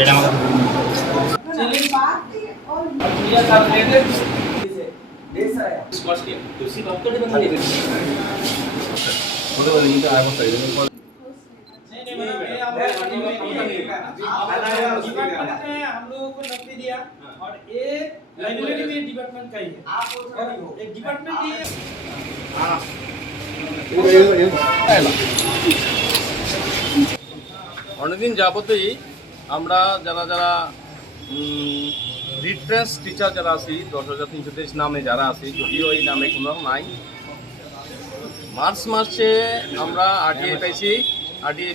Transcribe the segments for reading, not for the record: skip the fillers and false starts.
এটা আমাকে हम लोगों को नौकरी दिया और ये लाइब्रेरी में डिपार्टमेंट का ही है और एक डिपार्टमेंट ही है। অনেকদিন যাবতই আমরা যারা যারা রিফারেন্স টিচার যারা আছি 10,323 নামে যারা আছি, যদিও এই নামে কোনো নাই, মার্চ মাসে আমরা আরটিআই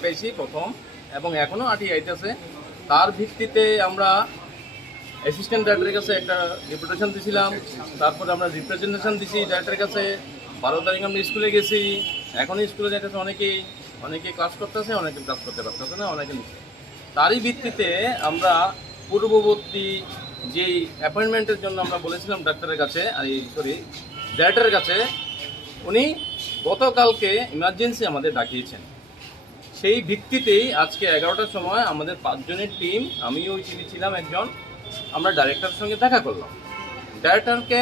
পাইছি প্রথম, এবং এখনও আরটিআই আইতেছে। তার ভিত্তিতে আমরা অ্যাসিস্ট্যান্ট ডাইরেক্টরের কাছে একটা ডেপুটেশন দিয়েছিলাম, তারপরে আমরা রিপ্রেজেন্টেশন দিছি ডাইরেক্টরের কাছে। 12 তারিখ আমরা স্কুলে গেছি, এখনও স্কুলে যাইতেছে অনেকে ক্লাস করতেছে, অনেকে ক্লাস করতে পারতেছে না, অনেকে নিচ্ছে। তারই ভিত্তিতে আমরা পূর্ববর্তী যেই অ্যাপয়েন্টমেন্টের জন্য আমরা বলেছিলাম ডাক্তারের কাছে, ডাইরেক্টরের কাছে, উনি গতকালকে ইমার্জেন্সি আমাদের ডাকিয়েছেন। সেই ভিত্তিতেই আজকে 11টার সময় আমাদের 5 জনের টিম, আমিও ওই টিমে ছিলাম একজন, আমরা ডাইরেক্টরের সঙ্গে দেখা করলাম। ডাইরেক্টরকে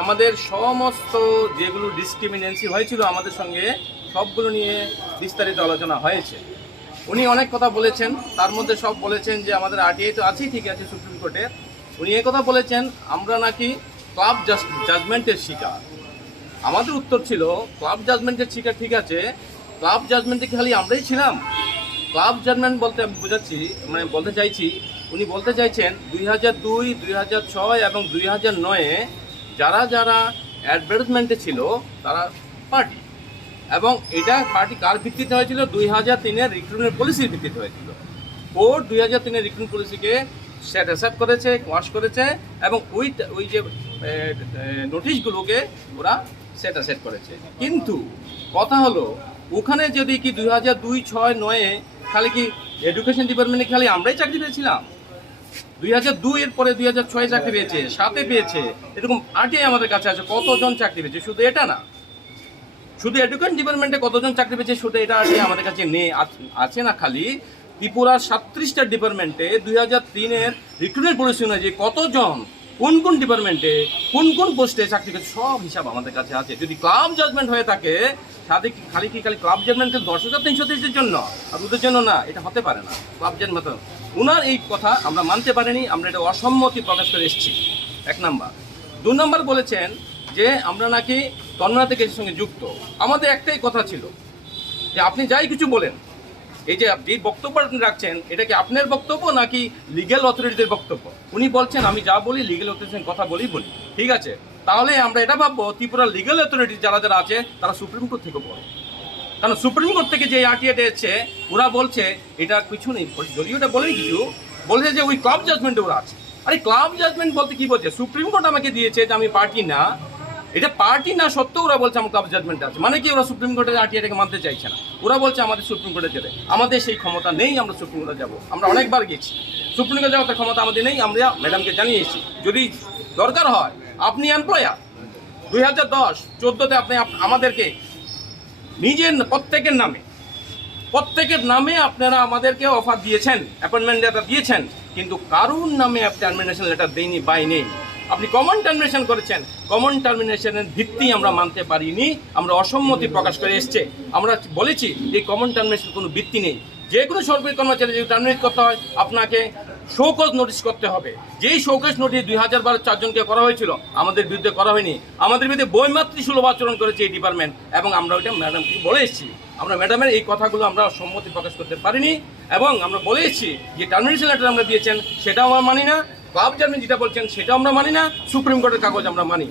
আমাদের সমস্ত যেগুলো ডিসক্রিমিনেন্সি হয়েছিল আমাদের সঙ্গে সবগুলো নিয়ে বিস্তারিত আলোচনা হয়েছে। উনি অনেক কথা বলেছেন, তার মধ্যে সব বলেছেন যে আমাদের আরটিআই তো আছেই, ঠিক আছে, সুপ্রিম কোর্টের। উনি কথা বলেছেন আমরা নাকি ক্লাব জাজমেন্টের শিকার। আমাদের উত্তর ছিল ক্লাব জাজমেন্টের শিকার, ঠিক আছে, ক্লাব জাজমেন্টে খালি আমরাই ছিলাম? ক্লাব জাজমেন্ট বলতে বলতে চাইছি, উনি বলতে চাইছেন 2002, 2006 এবং 2009-এ যারা যারা অ্যাডভার্টাইজমেন্টে ছিল তারা পার্টি, এবং এটা পার্টি কার ভিত্তিতে হয়েছিল? 2003-এর রিক্রুটমেন্ট পলিসির ভিত্তিতে হয়েছিল। কোর্ট 2003-এর রিক্রুটমেন্ট পলিসিকে অ্যাকসেপ্ট করেছে, ওয়াশ করেছে, এবং ওই যে নোটিশগুলোকে ওরা সেট করেছে। কিন্তু কথা হলো ওখানে যদি কি 2002, 6, 9-এ খালি কি এডুকেশন ডিপার্টমেন্টে খালি আমরাই চাকরি পেয়েছিলাম? 2002-এর পরে 2006-এ চাকরি পেয়েছে, 7-এ পেয়েছে, এরকম আরটিআই আমাদের কাছে আছে কতজন চাকরি পেয়েছে। শুধু এটা না, শুধু এডুকেশন ডিপার্টমেন্টে কতজন চাকরি পেয়েছে শুধু এটা আরটিআই আমাদের কাছে নেই, আছে না খালি ত্রিপুরার 37টা ডিপার্টমেন্টে 2003-এর রিক্রুটমেন্ট পলিসি অনুযায়ী কতজন কোন কোন ডিপার্টমেন্টে কোন কোন পোস্টে চাকরি পেয়েছে সব হিসাব আমাদের কাছে আছে। যদি ক্লাব জাজমেন্ট হয়ে থাকে সাথে খালি ক্লাব জাজমেন্টের 10,330-এর জন্য আর ওদের জন্য না, এটা হতে পারে না। ক্লাব জাজমেন্ট ওনার এই কথা আমরা মানতে পারিনি, আমরা এটা অসম্মতি প্রকাশ করে এসেছি, 1 নাম্বার। 2 নাম্বার বলেছেন যে আমরা নাকি তন্ময়তা কেসের সঙ্গে যুক্ত। আমাদের একটাই কথা ছিল যে আপনি যাই কিছু বলেন, এই যে আপনি বক্তব্য আপনি রাখছেন, এটা কি আপনার বক্তব্য নাকি লিগ্যাল অথরিটিদের বক্তব্য? উনি বলছেন আমি যা বলি লিগ্যাল অথরিটির সঙ্গে কথা বলি, ঠিক আছে, তাহলে আমরা এটা ভাববো ত্রিপুরার লিগ্যাল অথরিটি যারা যারা আছে তারা সুপ্রিম কোর্ট থেকে বড়। কারণ সুপ্রিম কোর্ট থেকে যে আরটিআইটা এসেছে ওরা বলছে এটা কিছু নেই, যদিও এটা বলেনি, কিছু বলছে যে ওই ক্লাব জাজমেন্টে ওরা আছে। আরে ক্লাব জাজমেন্ট বলতে কি বলছে? সুপ্রিম কোর্ট আমাকে দিয়েছে যে আমি পার্টি না, এটা পার্টি না সত্ত্বেও ওরা বলছে আমার ক্লাব জাজমেন্ট আছে, মানে কি ওরা সুপ্রিম কোর্টের আরটিআইটাকে মানতে চাইছে না। ওরা বলছে আমাদের সুপ্রিম কোর্টে যেতে, আমাদের সেই ক্ষমতা নেই, আমরা সুপ্রিম কোর্টে যাবো। আমরা অনেকবার গেছি, সুপ্রিম কোর্টে যাওয়ার ক্ষমতা আমাদের নেই। আমরা ম্যাডামকে জানিয়েছি যদি দরকার হয়, আপনি এমপ্লয়ার 2010-14-তে আপনি আমাদেরকে নিজের প্রত্যেকের নামে আপনারা আমাদেরকে অফার দিয়েছেন, অ্যাপয়েন্টমেন্ট লেটার দিয়েছেন, কিন্তু কারুর নামে টার্মিনেশন লেটার দেয়নি, নেই। আপনি কমন টার্মিনেশন করেছেন, কমন টার্মিনেশনের ভিত্তি আমরা মানতে পারিনি, আমরা অসম্মতি প্রকাশ করে এসছে। আমরা বলেছি এই কমন টার্মিনেশন কোনো ভিত্তি নেই। যে কোনো সরকারি কর্মচারী যদি টার্মিনেট করতে হয় আপনাকে শোকজ নোটিশ করতে হবে। যেই শোকজ নোটিশ 2012 4জনকে করা হয়েছিল, আমাদের বিরুদ্ধে করা হয়নি। আমাদের বিরুদ্ধে বৈমাতৃসুলভ আচরণ করেছে এই ডিপার্টমেন্ট, এবং আমরা ওইটা ম্যাডামকে বলে এসেছি। আমরা ম্যাডামের এই কথাগুলো আমরা সম্মতি প্রকাশ করতে পারিনি, এবং আমরা বলে এসেছি যে টার্মিনেশন লেটার আমরা দিয়েছেন সেটাও আমরা মানি না, ক্লাব জাজমেন্ট যেটা বলছেন সেটাও আমরা মানি না, সুপ্রিম কোর্টের কাগজ আমরা মানি।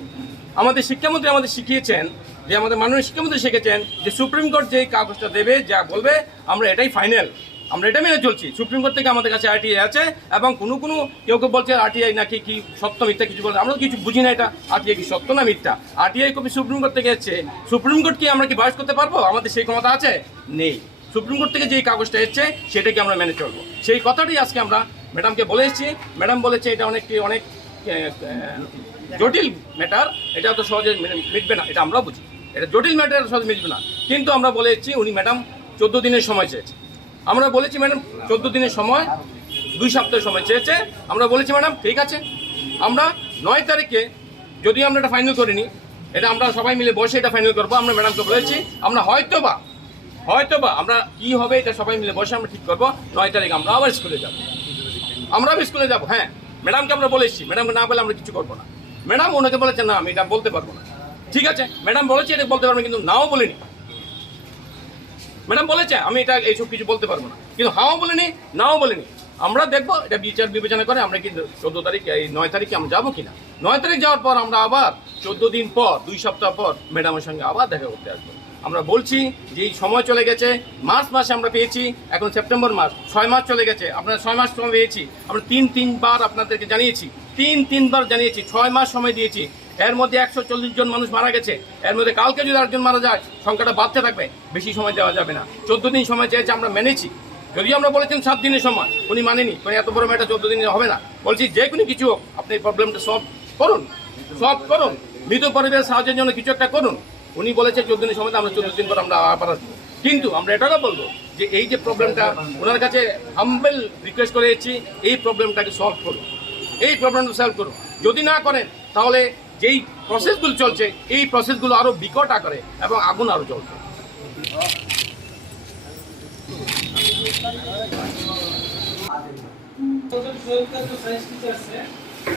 আমাদের শিক্ষামন্ত্রী আমাদের শিখিয়েছেন, যে আমাদের মাননীয় শিক্ষামন্ত্রী শিখেছেন যে সুপ্রিম কোর্ট যেই কাগজটা দেবে, যা বলবে আমরা এটাই ফাইনাল, আমরা এটা মেনে চলছি। সুপ্রিম কোর্ট থেকে আমাদের কাছে আরটিআই আছে, এবং কোনো কেউ বলছে আরটিআই নাকি কি সত্য মিথ্যা কিছু বলছে, আমরা কিছু বুঝি না এটা আরটিআই কি সত্য না মিথ্যা। আরটিআই কপি সুপ্রিম কোর্ট থেকে এসছে, সুপ্রিম কোর্ট কি আমরা কি বয়স করতে পারবো? আমাদের সেই ক্ষমতা আছে? নেই। সুপ্রিম কোর্ট থেকে যেই কাগজটা এসছে সেটাকে আমরা মেনে চলবো, সেই কথাটাই আজকে আমরা ম্যাডামকে বলে এসেছি। ম্যাডাম বলেছে এটা অনেক জটিল ম্যাটার, এটা তো সহজে মিটবে না, এটা আমরাও বুঝি, এটা জটিল ম্যাটার সহজে মিটবে না। কিন্তু আমরা বলে এসেছি, উনি ম্যাডাম 14 দিনের সময় চেয়েছে। আমরা বলেছি ম্যাডাম 14 দিনের সময়, 2 সপ্তাহ সময় চেয়েছে। আমরা বলেছি ম্যাডাম ঠিক আছে, আমরা 9 তারিখে যদি আমরা এটা ফাইনাল করিনি, এটা আমরা সবাই মিলে বসে এটা ফাইনাল করবো। আমরা ম্যাডামকে বলেছি আমরা হয়তোবা আমরা কি হবে এটা সবাই মিলে বসে আমরা ঠিক করবো। 9 তারিখ আমরা আবার স্কুলে যাবো, আমরা স্কুলে যাবো। হ্যাঁ, ম্যাডামকে আমরা বলেছি, ম্যাডামকে না বলে আমরা কিছু করবো না। ম্যাডাম ওনাকে বলেছে না আমি এটা বলতে পারবো না। ঠিক আছে, ম্যাডাম বলেছে এটা বলতে পারবো, কিন্তু নাও বলিনি। ম্যাডাম বলেছে আমি এটা এইসব কিছু বলতে পারবো না, কিন্তু হাও বলিনি, নাও বলিনি। আমরা দেখবো এটা বিচার বিবেচনা করে আমরা কিন্তু 14 তারিখ এই 9 তারিখে আমরা যাবো কিনা। 9 তারিখ যাওয়ার পর আমরা আবার 14 দিন পর 2 সপ্তাহ পর ম্যাডামের সঙ্গে আবার দেখা করতে আসবো। আমরা বলছি যে এই সময় চলে গেছে, মার্চ মাসে আমরা পেয়েছি, এখন সেপ্টেম্বর মাস, 6 মাস চলে গেছে। আপনারা 6 মাস সময় পেয়েছি, আমরা 3বার আপনাদেরকে জানিয়েছি, 3বার জানিয়েছি, 6 মাস সময় দিয়েছি। এর মধ্যে 140 জন মানুষ মারা গেছে। এর মধ্যে কালকে যদি আরেকজন মারা যায় সংখ্যাটা বাড়তে থাকবে, বেশি সময় দেওয়া যাবে না। 14 দিন সময় চেয়েছে, আমরা মেনেছি। যদি আমরা বলেছেন 7 দিনের সময়, উনি মানেনি, এত বড় ম্যাটার 14 দিনে হবে না। বলছি যে কোনো কিছু হোক আপনি প্রবলেমটা সলভ করুন, মৃত পরিবারের সাহায্যের জন্য কিছু একটা করুন। উনি বলেছে 14 দিনের সময়, আমরা 14 দিন পর আমরা আবার আসবো। কিন্তু আমরা এটাও বলবো যে এই যে প্রবলেমটা ওনার কাছে হাম্বল রিকোয়েস্ট করে এসেছি, এই প্রবলেমটাকে সলভ করুন। যদি না করেন তাহলে যেই প্রসেসগুলো চলছে এই প্রসেসগুলো আরো বিকট আকারে এবং আগুন আরো জ্বলবে। तो 12 का जो साइंस टीचर्स है